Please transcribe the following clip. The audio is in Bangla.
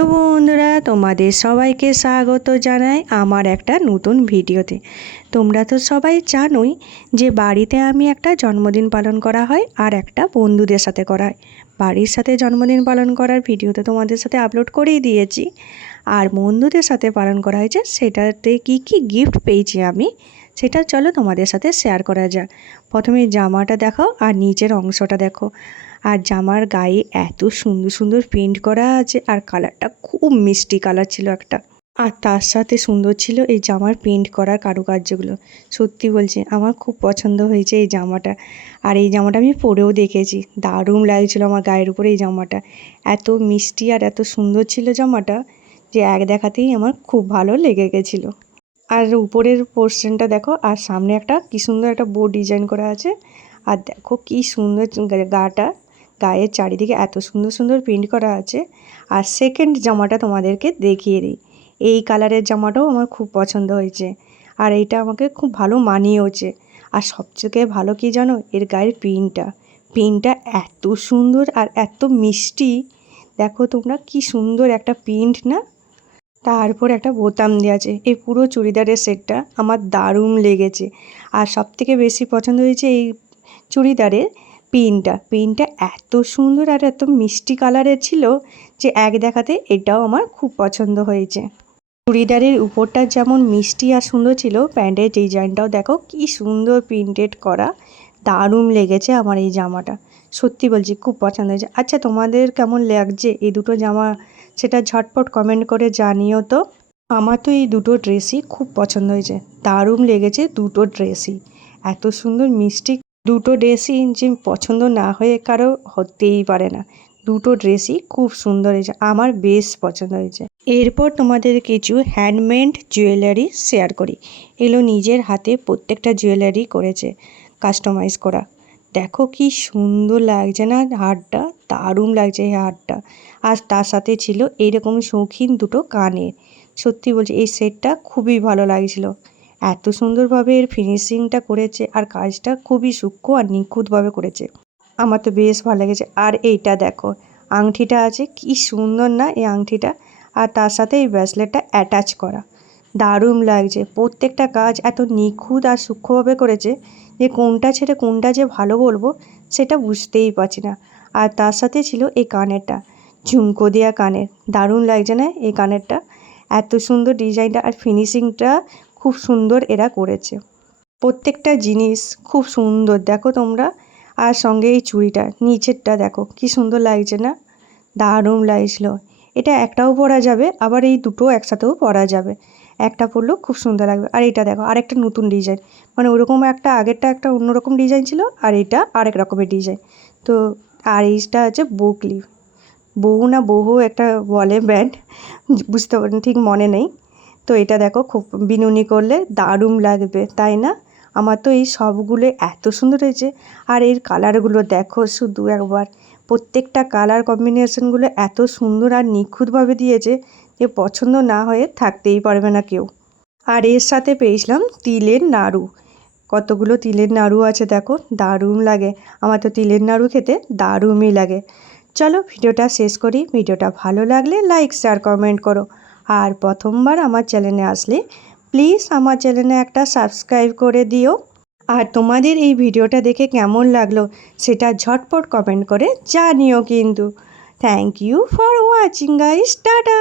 হ্যালো বন্ধুরা, তোমাদের সবাইকে স্বাগত জানাই আমার একটা নতুন ভিডিওতে। তোমরা তো সবাই জানোই যে বাড়িতে আমি একটা জন্মদিন পালন করা হয় আর একটা বন্ধুদের সাথে করা হয়। বাড়ির সাথে জন্মদিন পালন করার ভিডিও তো তোমাদের সাথে আপলোড করেই দিয়েছি, আর বন্ধুদের সাথে পালন করা হয়েছে সেটাতে কি কি গিফট পেয়েছি আমি সেটা চলো তোমাদের সাথে শেয়ার করা যাক। প্রথমে জামাটা দেখাও আর নিচের অংশটা দেখো। আর জামার গায়ে এত সুন্দর সুন্দর প্রিন্ট করা আছে আর কালারটা খুব মিষ্টি কালার ছিল একটা। আর তার সাথে সুন্দর ছিল এই জামার প্রিন্ট করার কারুকার্যগুলো। সত্যি বলছি আমার খুব পছন্দ হয়েছে এই জামাটা। আর এই জামাটা আমি পরেও দেখেছি, দারুণ লাগছিল আমার গায়ের উপরে এই জামাটা। এত মিষ্টি আর এত সুন্দর ছিল জামাটা যে এক দেখাতেই আমার খুব ভালো লেগে গেছিলো। আর উপরের পোর্শনটা দেখো, আর সামনে একটা কি সুন্দর একটা বো ডিজাইন করা আছে। আর দেখো কি সুন্দর গায়ের চারিদিকে এত সুন্দর সুন্দর প্রিন্ট করা আছে। আর সেকেন্ড জামাটা তোমাদেরকে দেখিয়ে দিই। এই কালারের জামাটাও আমার খুব পছন্দ হয়েছে, আর এইটা আমাকে খুব ভালো মানিয়েওছে। আর সবথেকে ভালো কি জানো, এর গায়ের প্রিন্টটা এত সুন্দর আর এত মিষ্টি। দেখো তোমরা কি সুন্দর একটা প্রিন্ট না। তারপর একটা বোতাম দেওয়া আছে। এই পুরো চুড়িদারের সেটটা আমার দারুণ লেগেছে। আর সবথেকে বেশি পছন্দ হয়েছে এই চুড়িদারের প্রিন্টটা এত সুন্দর আর এত মিষ্টি কালারের ছিল যে এক দেখাতে এটাও আমার খুব পছন্দ হয়েছে। চুড়িদারের উপরটা যেমন মিষ্টি আর সুন্দর ছিল, প্যান্টের ডিজাইনটাও দেখো কি সুন্দর প্রিন্টেড করা। দারুণ লেগেছে আমার এই জামাটা, সত্যি বলছি খুব পছন্দ হয়েছে। আচ্ছা তোমাদের কেমন লাগছে এই দুটো জামা সেটা ঝটপট কমেন্ট করে জানিও তো। আমার তো এই দুটো ড্রেসই খুব পছন্দ হয়েছে, দারুণ লেগেছে দুটো ড্রেসই। এত সুন্দর মিষ্টি দুটো ড্রেসই যে পছন্দ না হয়ে কারো হতেই পারে না। দুটো ড্রেসই খুব সুন্দর হয়েছে, আমার বেশ পছন্দ হয়েছে। এরপর তোমাদের কিছু হ্যান্ডমেড জুয়েলারি শেয়ার করি। এগুলো নিজের হাতে প্রত্যেকটা জুয়েলারি করেছে, কাস্টমাইজ করা। দেখো কি সুন্দর লাগছে না হারটা, দারুণ লাগছে এই হারটা। আর তার সাথে ছিল এইরকম শৌখিন দুটো কানের। সত্যি বলছি এই সেটটা খুবই ভালো লাগছিল। এত সুন্দরভাবে এর ফিনিশিংটা করেছে আর কাজটা খুবই সূক্ষ্ম আর নিখুঁতভাবে করেছে, আমার তো বেশ ভালো লেগেছে। আর এইটা দেখো আংটিটা আছে, কি সুন্দর না এই আংটিটা। আর তার সাথে এই ব্রেসলেটটা অ্যাটাচ করা, দারুণ লাগছে। প্রত্যেকটা কাজ এত নিখুঁত আর সূক্ষ্মভাবে করেছে যে কোনটা ছেড়ে কোনটা যে ভালো বলবো সেটা বুঝতেই পারছি না। আর তার সাথে ছিল এই কানেরটা, ঝুমকো দেওয়া কানের, দারুণ লাগছে না এই কানেরটা। এত সুন্দর ডিজাইনটা আর ফিনিশিংটা খুব সুন্দর এরা করেছে। প্রত্যেকটা জিনিস খুব সুন্দর দেখো তোমরা। আর সঙ্গে এই চুড়িটা নিচেরটা দেখো কি সুন্দর লাগছে না, দারুণ লাগছিল। এটা একটাও পরা যাবে, আবার এই দুটো একসাথেও পরা যাবে, একটা পরলেও খুব সুন্দর লাগবে। আর এটা দেখো আরেকটা নতুন ডিজাইন, মানে ওরকম একটা আগেরটা একটা অন্যরকম ডিজাইন ছিল আর এটা আরেক রকমের ডিজাইন। তো আর এইটা আছে বউক্লিপ, বউ না বহু একটা বলে ব্যান্ড, বুঝতে পারেন ঠিক মনে নেই। তো এটা দেখো খুব বিনুনি করলে দারুণ লাগবে, তাই না? আমার তো এই সবগুলো এত সুন্দর হয়েছে। আর এর কালারগুলো দেখো শুধু একবার, প্রত্যেকটা কালার কম্বিনেশনগুলো এত সুন্দর আর নিখুঁতভাবে দিয়েছে যে পছন্দ না হয়ে থাকতেই পারবে না কেউ। আর এর সাথে পেয়েছিলাম তিলের নাড়ু, কতগুলো তিলের নাড়ু আছে দেখো, দারুণ লাগে। আমার তো তিলের নাড়ু খেতে দারুণই লাগে। চলো ভিডিওটা শেষ করি। ভিডিওটা ভালো লাগলে লাইক শেয়ার কমেন্ট করো। আর প্রথমবার আমার চ্যানেলে আসলে প্লিজ আমার চ্যানেলে একটা সাবস্ক্রাইব করে দিও। আর তোমাদের এই ভিডিওটা দেখে কেমন লাগলো সেটা ঝটপট কমেন্ট করে জানিও কিন্তু। Thank you for watching guys, tata.